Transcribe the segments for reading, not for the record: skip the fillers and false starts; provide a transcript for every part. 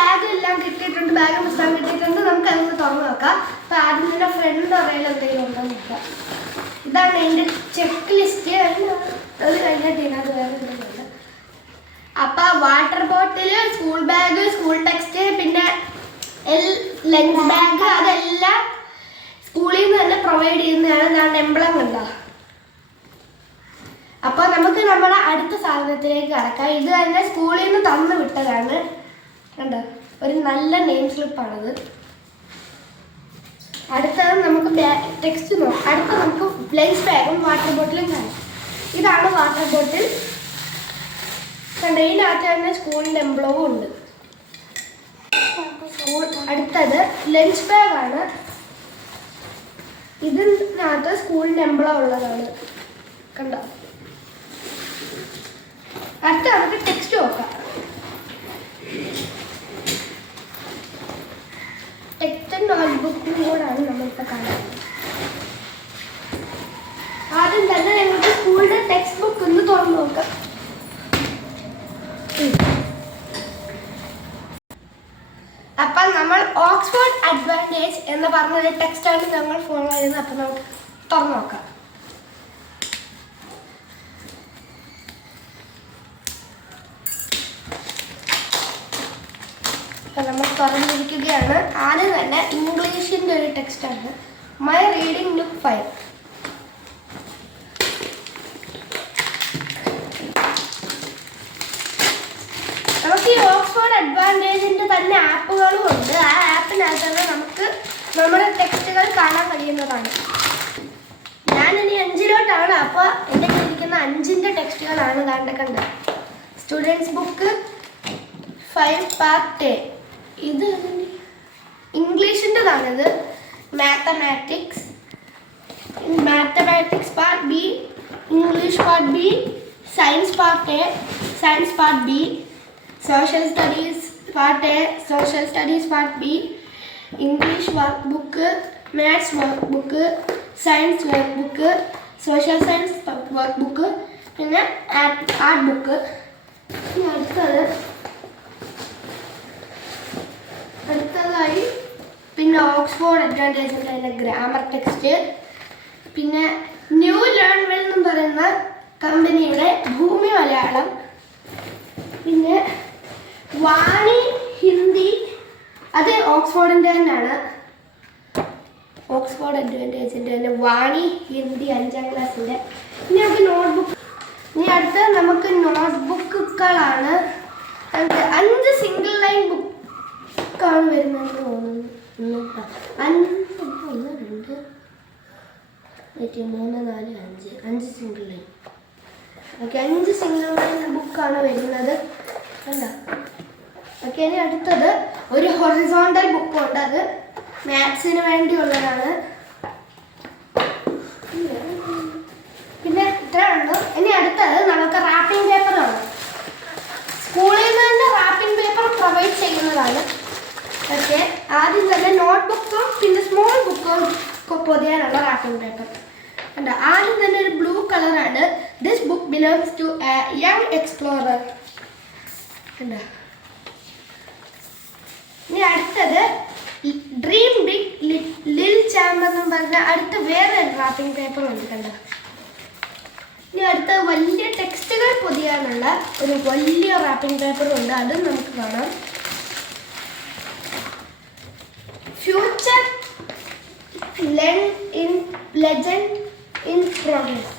Bag എല്ലാം കിട്ടിയിട്ടുണ്ട്, bag പുസ്തകം കിട്ടിയിട്ടുണ്ട്. നമുക്ക് അതൊന്ന് തുറന്ന് നോക്കാം. അപ്പം ആദ്യം തന്നെ ഫ്രണ്ട് അറിയാൻ എന്തെങ്കിലും ഉണ്ടോ നോക്കാം. ഇതാണ് എൻ്റെ ചെക്ക് ലിസ്റ്റ്. അത് കഴിഞ്ഞിട്ട് ഇതിനകത്ത് വേറെ എന്തെങ്കിലും. അപ്പം water bottle, school bag, school text, പിന്നെ ലഞ്ച് ബാഗ് അതെല്ലാം സ്കൂളിൽ നിന്ന് തന്നെ പ്രൊവൈഡ് ചെയ്യുന്നതാണ്. ഞാൻ എംബ്ലം ഉണ്ടോ. അപ്പോൾ നമുക്ക് നമ്മുടെ അടുത്ത സാധനത്തിലേക്ക് കടക്കാം. ഇത് തന്നെ സ്കൂളിൽ നിന്ന് തന്നു വിട്ടതാണ്. കണ്ടോ, ഒരു നല്ല നെയിം സ്ലിപ്പാണത്. അടുത്തത് നമുക്ക് ടെക്സ്റ്റ് നോക്കാം. അടുത്ത നമുക്ക് ലഞ്ച് ബാഗും വാട്ടർ ബോട്ടിലും കാണാം. ഇതാണ് വാട്ടർ ബോട്ടിൽ. കണ്ടോ, ഇതിനകത്ത് തന്നെ സ്കൂളിൻ്റെ എംബ്ലവും ഉണ്ട്. അടുത്തത് ലഞ്ച് ബാഗാണ്. ഇതിനകത്ത് സ്കൂളിൻ്റെ എംബ്ലം ഉള്ളതാണ്. കണ്ടോ. അടുത്ത നമുക്ക് ടെക്സ്റ്റ് നോക്കാം. ടെക്സ്റ്റ് നോട്ട്ബുക്കും കൂടാണ് നമ്മളിപ്പോൾ കാണുന്നത്. ആദ്യം തന്നെ ഞങ്ങൾക്ക് സ്കൂളിൻ്റെ ടെക്സ്റ്റ് ബുക്ക് ഒന്ന് തുറന്നു നോക്കാം. അപ്പം നമ്മൾ ഓക്സ്ഫോർഡ് അഡ്വാൻറ്റേജ് എന്ന് പറഞ്ഞൊരു ടെക്സ്റ്റാണ് ഞങ്ങൾ ഫോളോ ചെയ്യുന്നത്. അപ്പം നമുക്ക് തുറന്നു നോക്കാം. നമ്മൾ തുറന്നിരിക്കുകയാണ്. ആദ്യം തന്നെ ഇംഗ്ലീഷിൻ്റെ ഒരു ടെക്സ്റ്റാണ്. My reading look fine. നമുക്ക് ഈ ഓക്സ്ഫോർഡ് അഡ്വാൻറ്റേജിൻ്റെ തന്നെ ആപ്പുകളും ഉണ്ട്. ആ ആപ്പിനകത്ത് തന്നെ നമുക്ക് നമ്മുടെ ടെക്സ്റ്റുകൾ കാണാൻ കഴിയുന്നതാണ്. ഞാനിനി 5-ലോട്ടാണ്. അപ്പോൾ എൻ്റെ ഇരിക്കുന്ന 5ൻ്റെ ടെക്സ്റ്റുകളാണ് കണ്ടത്. Students book 5 part A. ഇത് ഇംഗ്ലീഷിൻ്റെതാണിത്. Mathematics part B, English part B, science part A, science part B, social studies part A, social studies part B, English work book, maths work book, science work book, social science work book, പിന്നെ art book. അടുത്തതായി പിന്നെ Oxford അഡ്വാൻറ്റേജിൻ്റെ അതിൻ്റെ grammar text, പിന്നെ new learn well എന്ന് പറയുന്ന കമ്പനിയുടെ ഭൂമി മലയാളം, പിന്നെ വാണി ഹിന്ദി, അത് ഓക്സ്ഫോർഡിൻ്റെ തന്നെയാണ്. ഓക്സ്ഫോർഡ് അഡ്വാൻറ്റേജിൻ്റെ തന്നെ വാണി ഹിന്ദി 5ാം ക്ലാസ്സിൻ്റെ. ഇനി നമുക്ക് നോട്ട്ബുക്ക്. ഇനി അടുത്ത നമുക്ക് നോട്ട്ബുക്കുകളാണ്. 5 സിംഗിൾ ലൈൻ ബുക്കാണ് വരുന്നതെന്ന് തോന്നുന്നു. 1 2 3 4 5 single line. Okay, 5 single line ബുക്കാണ് വരുന്നത്. അല്ല ഓക്കെ. ഇനി അടുത്തത് ഒരു ഹൊറിസോണ്ടൽ ബുക്കുണ്ട്. അത് മാത്സിന് വേണ്ടിയുള്ളതാണ്. പിന്നെ ഇത്രേ ഉള്ളൂ. ഇനി അടുത്തത് നമുക്ക് റാപ്പിംഗ് പേപ്പറാണ്. സ്കൂളിൽ നിന്ന് തന്നെ റാപ്പിംഗ് പേപ്പർ പ്രൊവൈഡ് ചെയ്യുന്നതാണ്. ഓക്കെ, ആദ്യം തന്നെ നോട്ട്ബുക്കും പിന്നെ സ്മോൾ ബുക്കും പൊതിയാനുള്ള റാപ്പിംഗ് പേപ്പർ ഉണ്ട്. ആദ്യം തന്നെ ഒരു ബ്ലൂ കളറാണ്. This book belongs to a young explorer. ഇനി അടുത്തത് ഡ്രീം ബിഗ് ലിൽ ചാമ്പ് എന്നും പറഞ്ഞ അടുത്ത വേറെ റാപ്പിംഗ് പേപ്പർ ഉണ്ട്. കണ്ടോ. ഇനി അടുത്ത വലിയ ടെക്സ്റ്റുകൾ പൊതിയാനുള്ള ഒരു വലിയ റാപ്പിംഗ് പേപ്പറും ഉണ്ട്. അതും നമുക്ക് കാണാം. Future legend in progress.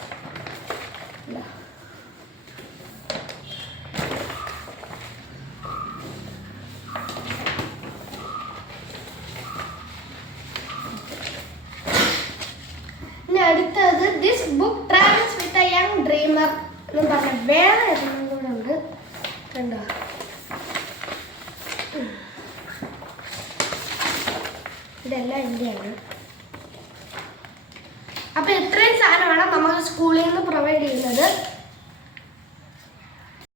അടുത്തത് this book travels with a young dreamer എന്ന് പറഞ്ഞ വേറെ ഒരെണ്ണം കൂടെ ഉണ്ട്. കണ്ടോ. ഇതെല്ലാം എൻ്റെയാണ്. അപ്പോൾ ഇത്രയും സാധനമാണ് നമ്മൾ സ്കൂളിൽ നിന്ന് പ്രൊവൈഡ് ചെയ്യുന്നത്.